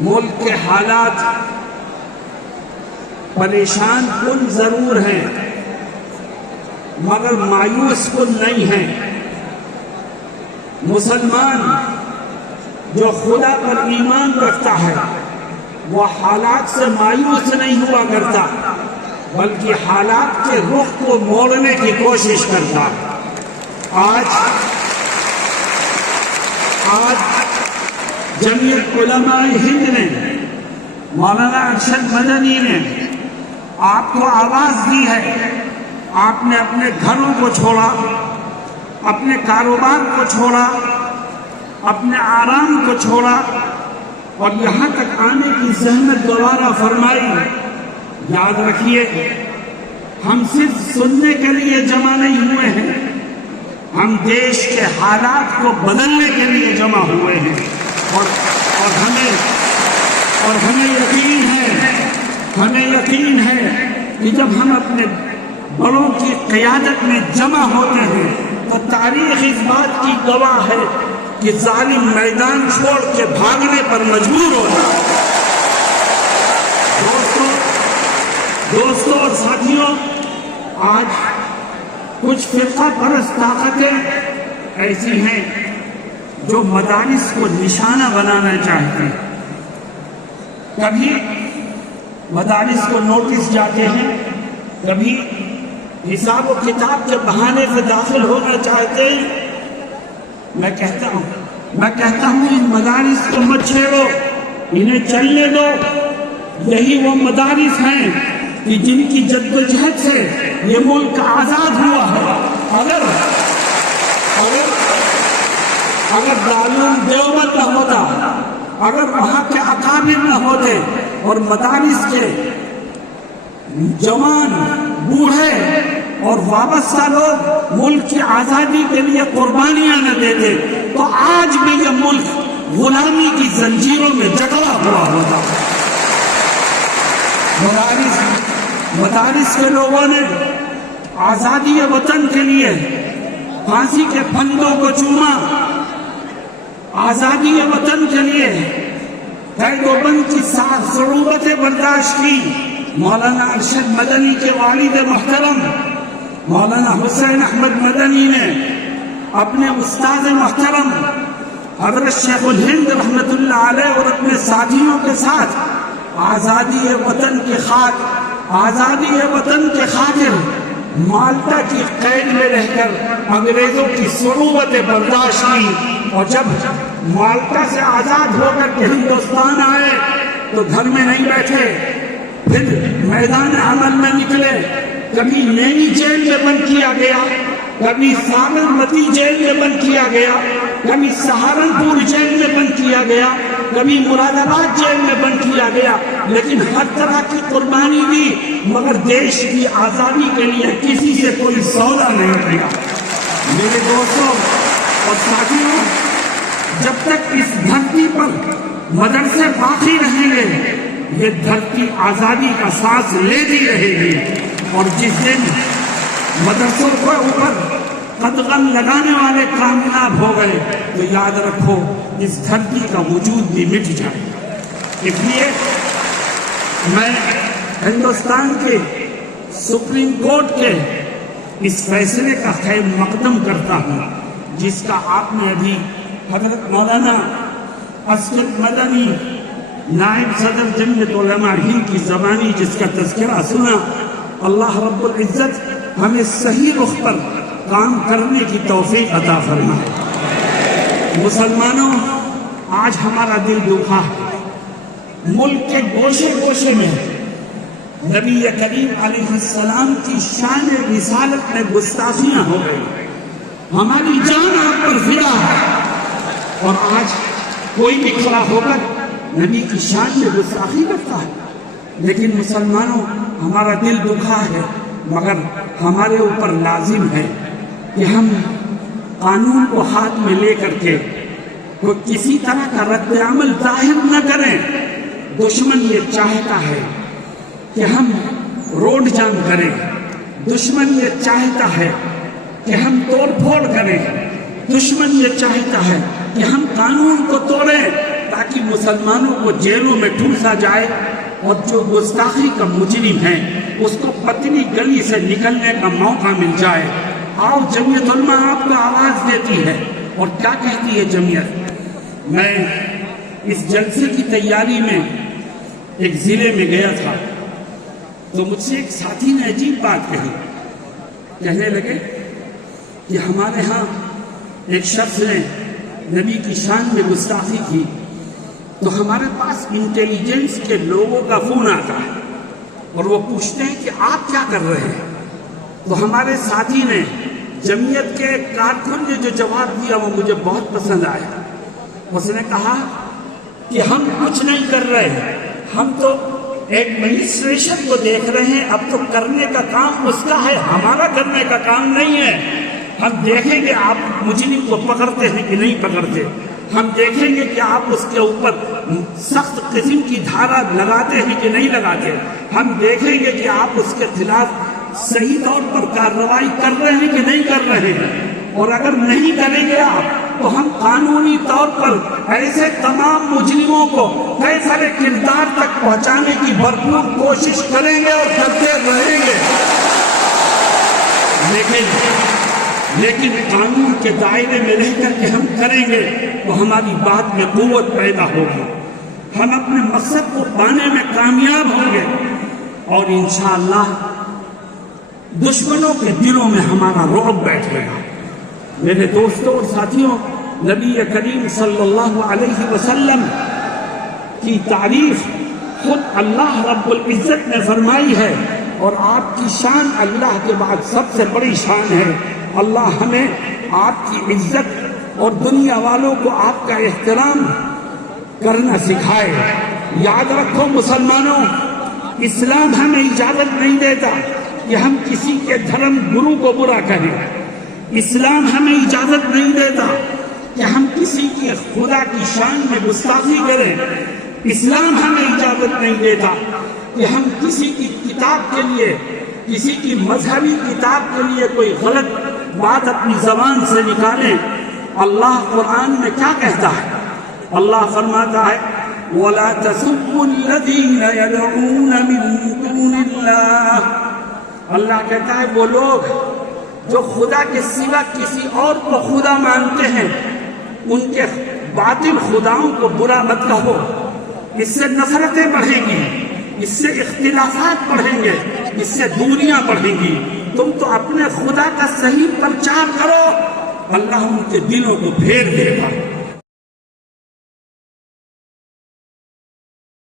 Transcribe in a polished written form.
ملک کے حالات پریشان کن ضرور ہیں مگر مایوس کن نہیں ہیں۔ مسلمان جو خدا پر ایمان رکھتا ہے وہ حالات سے مایوس نہیں ہوا کرتا بلکہ حالات کے رخ کو موڑنے کی کوشش کرتا ہے۔ آج جمعیت علماء ہند نے، مولانا ارشد مدنی نے آپ کو آواز دی ہے۔ آپ نے اپنے گھروں کو چھوڑا، اپنے کاروبار کو چھوڑا، اپنے آرام کو چھوڑا اور یہاں تک آنے کی زحمت گوارا فرمائی۔ یاد رکھیے، ہم صرف سننے کے لیے جمع نہیں ہوئے ہیں، ہم دیش کے حالات کو بدلنے کے لیے جمع ہوئے ہیں اور ہمیں یقین ہے کہ جب ہم اپنے بڑوں کی قیادت میں جمع ہوتے ہیں تو تاریخ اس بات کی گواہ ہے کہ ظالم میدان چھوڑ کے بھاگنے پر مجبور ہوتا ہے۔ دوستوں اور ساتھیوں، آج کچھ فرقہ پرست طاقتیں ایسی ہیں جو مدارس کو نشانہ بنانا چاہتے ہیں۔ کبھی مدارس کو نوٹس جاتے ہیں، کبھی حساب و کتاب کے بہانے سے داخل ہونا چاہتے ہیں۔ میں کہتا ہوں ان مدارس کو مت چھیڑو، انہیں چلنے دو۔ یہی وہ مدارس ہیں کہ جن کی جدوجہد سے یہ ملک آزاد ہوا ہے۔ اگر دارالعلوم دیوبند نہ ہوتا، اگر وہاں کے اکابر نہ ہوتے اور مدارس کے جوان، بوڑھے اور وابستہ لوگ ملک کی آزادی کے لیے قربانیاں نہ دیتے تو آج بھی یہ ملک غلامی کی زنجیروں میں جکڑا ہوا ہوتا۔ مدارس کے لوگوں نے آزادی وطن کے لیے پھانسی کے پھندوں کو چوما، آزادی وطن کے لیے قید و بند کی صعوبتیں برداشت کی۔ مولانا ارشد مدنی کے والد محترم مولانا حسین احمد مدنی نے اپنے استاد محترم حضرت شیخ الہند رحمت اللہ علیہ اور اپنے ساتھیوں کے ساتھ آزادی وطن کی خاطر مالٹا کی قید میں رہ کر انگریزوں کی صعوبتیں برداشت کی، اور جب مالٹا سے آزاد ہو کر کے ہندوستان آئے تو گھر میں نہیں بیٹھے، پھر میدان عمل میں نکلے۔ کبھی نینی جیل میں بند کیا گیا، کبھی سابرمتی جیل میں بند کیا گیا، کبھی سہارنپور جیل میں بند کیا گیا، کبھی مراد آباد جیل میں بند کیا گیا، لیکن ہر طرح کی قربانی دی مگر دیش کی آزادی کے لیے کسی سے کوئی سودا نہیں کیا۔ میرے دوستوں اور ساتھیوں، جب تک اس دھرتی پر مدرسے باقی رہیں گے یہ دھرتی آزادی کا سانس لیتی رہے گی، اور جس دن مدرسوں کے اوپر قدغن لگانے والے کامیاب ہو گئے تو یاد رکھو اس دھرتی کا وجود بھی مٹ جائے گا۔ اس لیے میں ہندوستان کے سپریم کورٹ کے اس فیصلے کا خیر مقدم کرتا ہوں جس کا آپ نے ابھی حضرت مولانا اسقر مدنی نائب صدر جمعیت علماء ہند کی زبانی جس کا تذکرہ سنا۔ اللہ رب العزت ہمیں صحیح رخ پر کام کرنے کی توفیق عطا فرمائے۔ مسلمانوں، آج ہمارا دل دکھا ہے، ملک کے گوشے گوشے میں نبی کریم علیہ السلام کی شان رسالت میں گستاخیاں ہو گئی، ہماری جان آپ پر فدا ہے، اور آج کوئی بھی کھڑا ہو کر نبی کی شان میں گستاخی کرتا ہے۔ لیکن مسلمانوں، ہمارا دل دکھا ہے مگر ہمارے اوپر لازم ہے کہ ہم قانون کو ہاتھ میں لے کر کے کوئی کسی طرح کا رد عمل ظاہر نہ کریں۔ دشمن یہ چاہتا ہے کہ ہم روڈ جام کریں، دشمن یہ چاہتا ہے کہ ہم توڑ پھوڑ کریں، دشمن یہ چاہتا ہے کہ ہم قانون کو توڑیں، تاکہ مسلمانوں کو جیلوں میں ٹھوسا جائے اور جو گستاخی کا مجرم ہے اس کو پتلی گلی سے نکلنے کا موقع مل جائے۔ آؤ جمعیت علماء آپ کو آواز دیتی ہے، اور کیا کہتی ہے جمعیت؟ میں اس جلسے کی تیاری میں ایک ضلع میں گیا تھا تو مجھ سے ایک ساتھی نے عجیب بات کہی، کہنے لگے کہ ہمارے ہاں ایک شخص نے نبی کی شان میں گستاخی کی تو ہمارے پاس انٹیلیجنس کے لوگوں کا فون آتا ہے اور وہ پوچھتے ہیں کہ آپ کیا کر رہے ہیں۔ تو ہمارے ساتھی نے، جمعیت کے کارکن نے جو جواب دیا وہ مجھے بہت پسند آیا۔ اس نے کہا کہ ہم کچھ نہیں کر رہے ہیں، ہم تو ایڈمنسٹریشن کو دیکھ رہے ہیں، اب تو کرنے کا کام اس کا ہے، ہمارا کرنے کا کام نہیں ہے۔ ہم دیکھیں گے آپ مجرم کو پکڑتے ہیں کہ نہیں پکڑتے، ہم دیکھیں گے کہ آپ اس کے اوپر سخت قسم کی دھارا لگاتے ہیں کہ نہیں لگاتے، ہم دیکھیں گے کہ آپ اس کے خلاف صحیح طور پر کارروائی کر رہے ہیں کہ نہیں کر رہے ہیں، اور اگر نہیں کریں گے آپ تو ہم قانونی طور پر ایسے تمام مجرموں کو فیصلے کردار تک پہنچانے کی بھرپور کوشش کریں گے اور کرتے رہیں گے۔ لیکن قانون کے دائرے میں رہ کر کے ہم کریں گے تو ہماری بات میں قوت پیدا ہوگی، ہم اپنے مقصد کو پانے میں کامیاب ہوں گے، اور انشاءاللہ دشمنوں کے دلوں میں ہمارا رعب بیٹھے گا۔ میرے دوستوں اور ساتھیوں، نبی کریم صلی اللہ علیہ وسلم کی تعریف خود اللہ رب العزت نے فرمائی ہے، اور آپ کی شان اللہ کے بعد سب سے بڑی شان ہے۔ اللہ ہمیں آپ کی عزت اور دنیا والوں کو آپ کا احترام کرنا سکھائے۔ یاد رکھو مسلمانوں، اسلام ہمیں اجازت نہیں دیتا کہ ہم کسی کے دھرم گرو کو برا کہیں، اسلام ہمیں اجازت نہیں دیتا کہ ہم کسی کی خدا کی شان میں گستاخی کریں، اسلام ہمیں اجازت نہیں دیتا کہ ہم کسی کی کتاب کے لیے، کسی کی مذہبی کتاب کے لیے کوئی غلط بات اپنی زبان سے نکالیں۔ اللہ قرآن میں کیا کہتا ہے؟ اللہ فرماتا ہے وَلَا تَسُبُّوا الَّذِينَ يَدْعُونَ مِن دُونِ اللَّهِ، اللہ کہتا ہے وہ لوگ جو خدا کے سوا کسی اور کو خدا مانتے ہیں ان کے باطل خداؤں کو برا مت کہو، اس سے نفرتیں بڑھیں گی، اس سے اختلافات بڑھیں گے، اس سے دوریاں بڑھیں گی۔ تم تو اپنے خدا کا صحیح پرچار کرو، اللہ ان کے دلوں کو پھیر دے گا۔